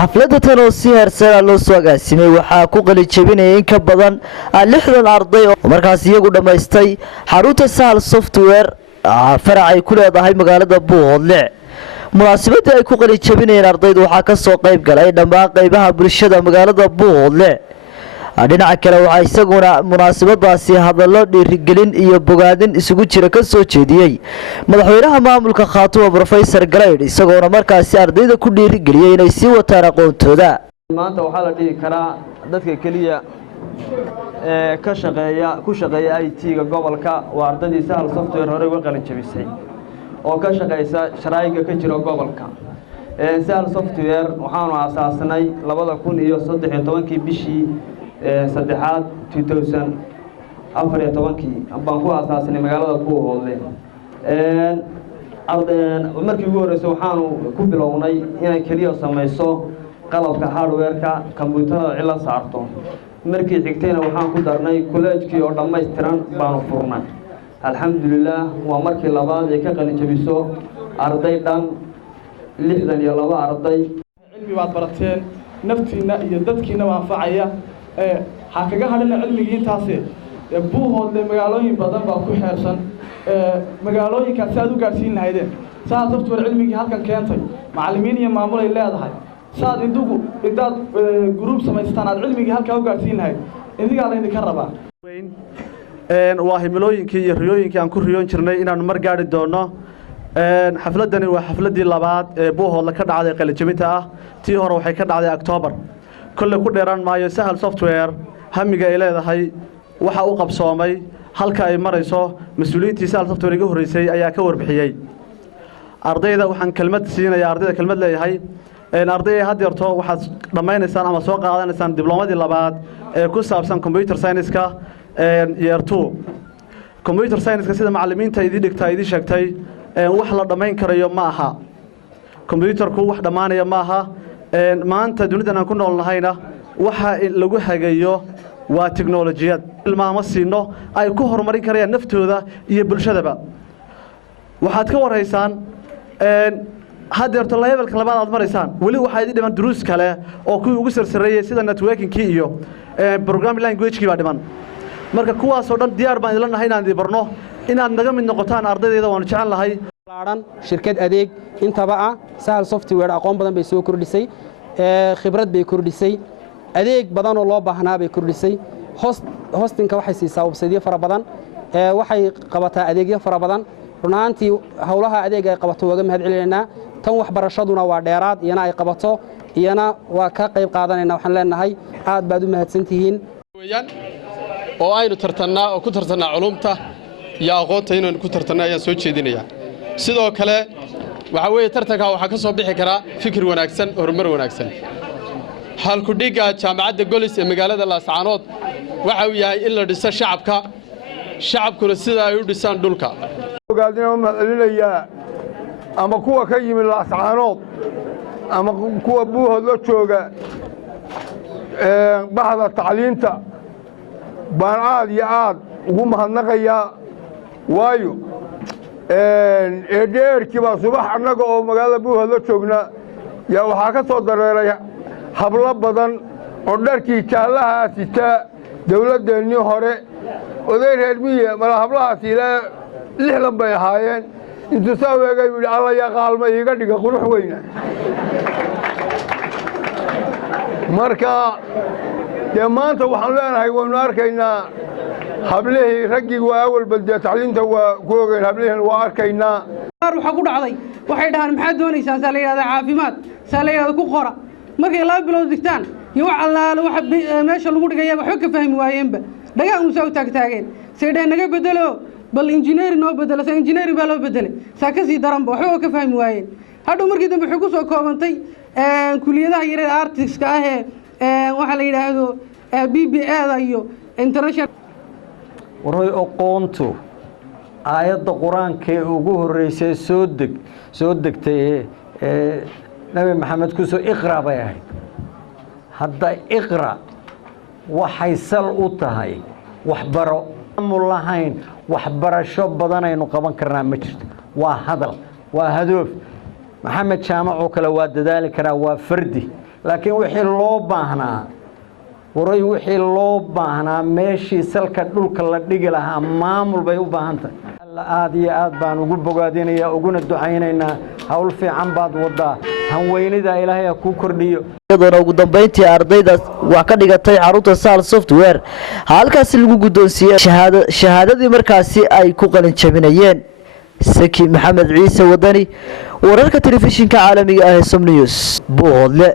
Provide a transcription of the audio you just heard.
xafladda tan oo si heersana loo soo agaasimay waxaa ku qali jabinaya in ka badan 60 arday oo markaas iyagu dhamaystay xarunta Sahal Software farac ay ku leedahay magaalada Buuhoodle. munaasabadda ay ku qali jabinayeen ardaydu waxaa ka soo qayb galay dhammaan qaybaha bulshada magaalada Buuhoodle. dhinaca kale waxaa isaguna munaasabadaasi hadallo dhiirigelin iyo bogaadin isugu jira ka soo jeediyay madaxweynaha maamulka Khaatumo Professor Grade isagoona markaasi ardayda ku dhiirigeliyay inay sii wataan aqoontooda. maanta waxaa la dhigi karaa dadka kaliya ka shaqeeya IT-ga gobolka waa ardaydii Sahal Software hore uga qalin jabisay oo ka shaqeysa sharaa'iga ka jira gobolka. Sahal Software waxaanu aasaasnay 2013 bishii saddexaad 2014 baan ku aasaasnay magaalada Buuhoodle. markii ugu horeysay waxaanu ku bilownay inay kaliya samayso qalabka hardware-ka kombiyuutarada cilad saarto. markii xigtayna waxaan ku darnay college-kii oo dhammaystiran baanu furnay. alxamdulillah waa markii labaad ay ka qalin jabiso arday dhan 62 arday. cilmi baad barateen naftiina iyo dadkiina waafacaya ha kaga hadhina cilmiga intaasi Buuhoodle magaalooyin badan baa ku xeersan magaalooyinkaas aad u gaarsiin lahaydeen Sahal Software cilmiga halkan keentay macallimiin iyo maamul ay leedahay saad indaad group samaystaan aad cilmiga halka u gaarsiin lahayd idiga la idin ka rabaa waa himilooyinkii iyo riyooyinkii aan ku riyoon jirnay inaan mar gaari doono. xafladani waa xafladii labaad ee Buuhoodle ka dhacday qalin jabinta ah. tii hore waxay ka dhacday October. كل ديران مايو Sahal Software hamiga ay leedahay waxa uu qabsoomay halka ay marayso mas'uuliyiintii Sahal Software ugu horeysay ayaa ka warbixiyay ardayda waxaan kalmad siinayaa ardayda kalmad leeyahay ardayda had yarto waxaad dhameynaysaan ama soo qaadanaysaan diblomadii labaad ee ku saabsan computer science-ka year 2 computer science-ka sida macallimiinta idin dhigtay idin sheegtay wax la dhameyn karayo ma aha computerku wax dhamaanaya ma aha maanta dunida aan ku noolnahayna waxa lagu hagayo waa tiknoolajiyad ilmaha siino ay ku horumarin karayaan naftooda iyo bulshadaba. waxaad ka wareysaan hadeerto levelka labaad aad maraysaan wali waxa idin dhiman duruus kale oo ku ugu sarsareeyay sida networking-kii iyo programming language-kii baa dhiman. marka kuwaas oo dhan diyaar baan idin nahay inaan idin barno inaad naga mid noqotaan ardaydeeda waan jecel lahay. shirkad adeeg intaba Sahal Software aqoon badan bay soo kordhisay khibrad bay kordhisay adeeg badan oo loo baahnaa bay kordhisay hostinka waxay siisaa website fara badan waxay qabataa adeegyo fara badan runaantii hawlaha adeeg ay qabato waga mahad celinayna tan waxbarashaduna waa dheeraad iyana ay qabato iyana waa ka qayb qaadanayna waxaan leenahay aad baad u mahadsantihiin oo aynu tartanaa oo ku tartanaa culumta iyo aqoonta inaan ku tartanaa ayaan soo jeedinayaa. sidoo kale waxa weeye tartanka waxa ka soo bixi kara fikir wanaagsan horumar wanaagsan. halku dhiga jaamacadda Golis ee magaalada Laascaanood waxa uu yahay in la dhiso shacabkuna sida ay u dhisaan dhulka. ogaadina ma celinaya ama kuwa ka yimid Laascaanood ama kuwa Buuhoodle jooga baxda tacliinta baan aad iyo aad ugu mahadnaqayaa waayo eedheerkii baa subax annaga oo magaalada Buuhoodle joogna yaa waxaa ka soo dareeray hablo badan oo dharkii jaalaha sita dawladeennii hore oday reer miyiga mala hablahaas ilaa 60 bay ahaayeen intuu soo weegay wili alla ya qaalma iga dhiga qurux weyna marka maanta waxaan leenahay waynu arkaynaa hablihii raggii waa awal badda tacliinta waa ku ogeyn hablihii waa arkaynaa waxa ku dhacday waxay dhahaan maxaa doonaysaa salayada caafimaad salayada ku qora markay laba bilood digtaan iyo wax allaale wax meesha lagu dhigay waxba ka fahmi waayeenba dhagaa uu soo taagtaageen seedhay naga bedelo bal engineer noo bedelo sa engineer baa loo bedelay saa ka sii daranba waxba ka fahmi waayeen hadhow markii dambe wuxuu ku soo koobantay kuliyadaha yareed artiska ah waxa la yiraahdo BBA iyo international waray aqoontu aayadda quraanka ugu horeysay soo degtay nabi maxamed ku soo iqra bay ahayd hadda iqra waxay sal u tahay waxbaro mulahayn waxbarasho badan aynu qaban karnaa ma jirto waa hadal waa hadoof maxamed jaamac oo kale waa dadaali karaa waa fardi laakiin wixii loo baahnaa waray wixii loo baahnaa meeshii salka dhulka la dhigi lahaa maamul bay u baahan tahay aad iyo aad baan ugu bogaadinayaa uguna ducaynaynaa hawl fiican baad wadaa hanweynida ilaahay ha ku kordhiyo iyadoona ugu dambeyntii ardayda wax ka dhigatay xarunta Sahal Software halkaas lagu guddoonsiiyay shahaadadii markaasi ay ku qalin jabinayeen Saki Maxamed Ciise Wadani wararka telefishinka caalamiga ah ee Som News Buuhoodle.